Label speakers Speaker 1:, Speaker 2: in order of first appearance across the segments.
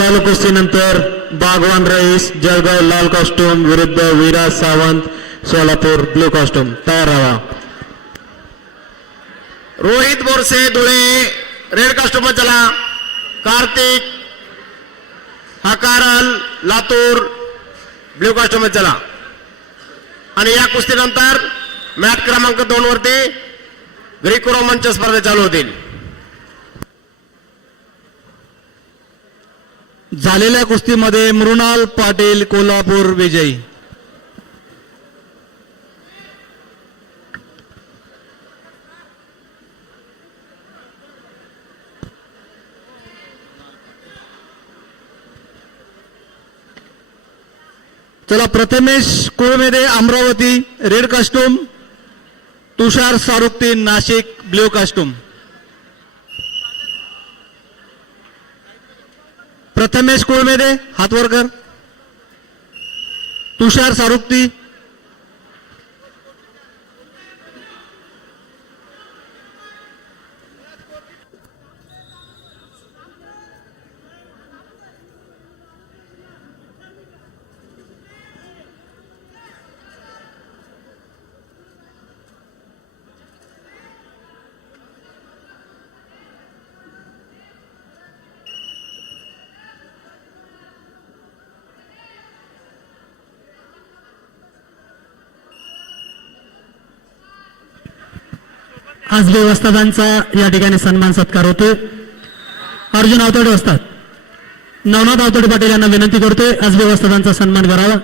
Speaker 1: चालू कुस्तीनंतर बागवान रईस जळगाव लाल कॉस्ट्युम विरुद्ध विराज सावंत सोलापूर ब्लू कॉस्ट्युम. तयार राहा
Speaker 2: रोहित बोरसे धुळे रेड कॉस्ट्युम चला. कार्तिक हकारल लातूर ब्ल्यू कॉस्ट्युम चला. आणि या कुस्तीनंतर मॅट क्रमांक दोन वरती ग्रीको रोमनच्या स्पर्धा चालू होतील.
Speaker 3: झालेल्या कुस्तीमध्ये मृणाल पाटील कोल्हापूर विजयी. चला Prathamesh Kulmede Amravati red costume Tushar Sarukti Nashik blue costume. Prathamesh Kulmede हातवर कर. तुषार सारुक्ती
Speaker 4: आज देवस्थानांचा या ठिकाणी सन्मान सत्कार होतो अर्जुन आवतडे असतात. नवनाथ आवतडे पाटील यांना विनंती करतोय आज व्यवस्थापांचा सन्मान करावा.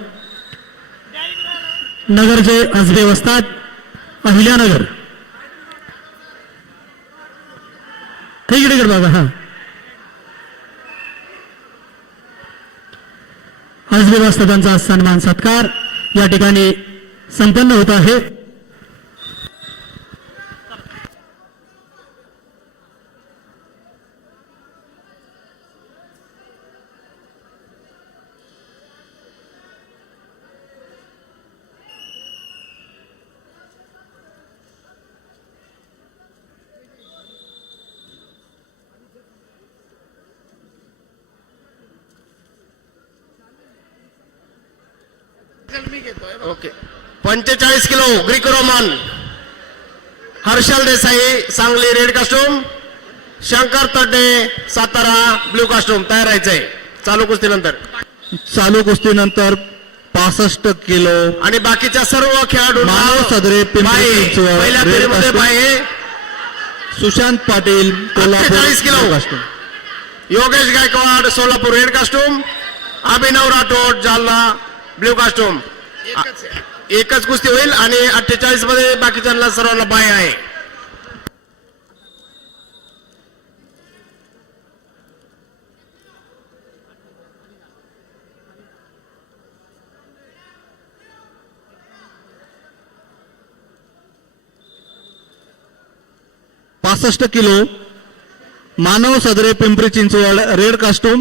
Speaker 4: नगरचे आजबे वस्ताद अहिल्यानगर. ठीक आहे कर बाबा हा. आज व्यवस्थापांचा सन्मान सत्कार या ठिकाणी संपन्न होत आहे.
Speaker 2: ओके. पंचेचाळीस kilo Greek Roman Harshal Desai Sangli red costume Shankar Tadde Satara blue costume तयार राहायचंय. चालू कुस्तीनंतर.
Speaker 3: चालू कुस्तीनंतर पासष्ट किलो.
Speaker 2: आणि बाकीच्या सर्व
Speaker 3: मानव सदरे,
Speaker 2: पहिल्या फेरीमध्ये. बाहे
Speaker 3: Sushant Patil Kolhapur
Speaker 2: 48 kilo.
Speaker 3: Costume.
Speaker 2: Yogesh Gaikwad Solapur red costume Abhinav Rathod Jalna blue costume एकच कुस्ती होईल आणि अठ्ठेचाळीसमध्ये बाकीच्या सर्वांना बाय आहे.
Speaker 3: पासष्ट kilo Manav Sadare Pimpri Chinchwad red costume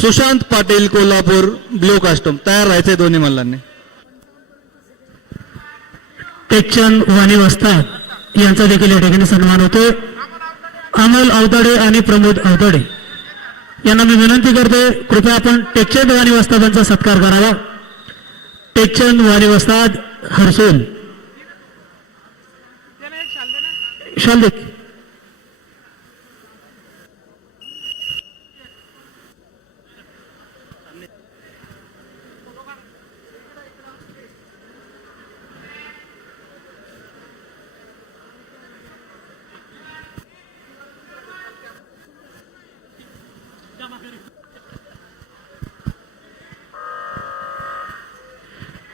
Speaker 3: Sushant Patil Kolhapur blue costume. तयार राहायचे दोन्ही मल्लांनी.
Speaker 4: टेकचंद वाणी वस्ताद यांचा देखील या ठिकाणी सन्मान होतोय. अमल अवताडे आणि प्रमोद अवताडे. यांना मी विनंती करते कृपया आपण टेकचंद वाणी वस्तादांचा सत्कार करावा. टेकचंद वाणी वस्ताद हर्सोल शाल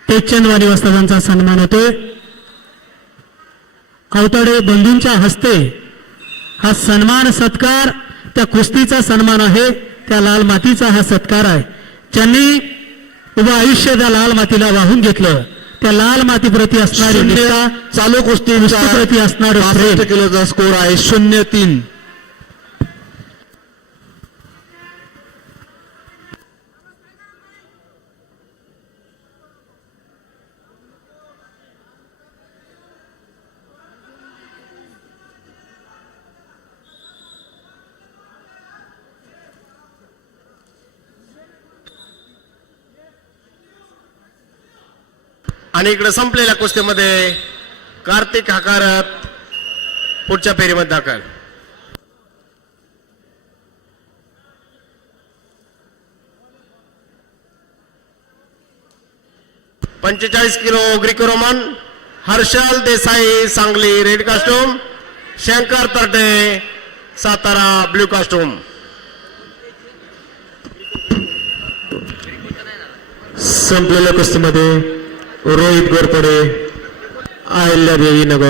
Speaker 4: देख टेकचंद वाणी वस्तादांचा सन्मान होतोय. अवताडे बंधूंच्या हस्ते हा सन्मान सत्कार त्या कुस्तीचा सन्मान आहे त्या लाल मातीचा हा सत्कार आहे. ज्यांनी उभं आयुष्य त्या लाल मातीला वाहून घेतलं त्या लाल मातीप्रती असणारी
Speaker 3: शून्य
Speaker 4: निष्ठा,
Speaker 3: चालू कुस्ती
Speaker 4: कुस्तीप्रती असणारं
Speaker 3: स्कोर आहे शून्य तीन.
Speaker 2: आणि इकडे संपलेल्या कुस्तीमध्ये कार्तिक हकारत पुढच्या फेरीमध्ये दाखल. पंचेचाळीस kilo Greco Roman Harshal Desai Sangli red costume Shankar Tarte Satara blue costume
Speaker 1: संपलेल्या कुस्तीमध्ये रोहित गोरपडे अहिल्यादेवी नगर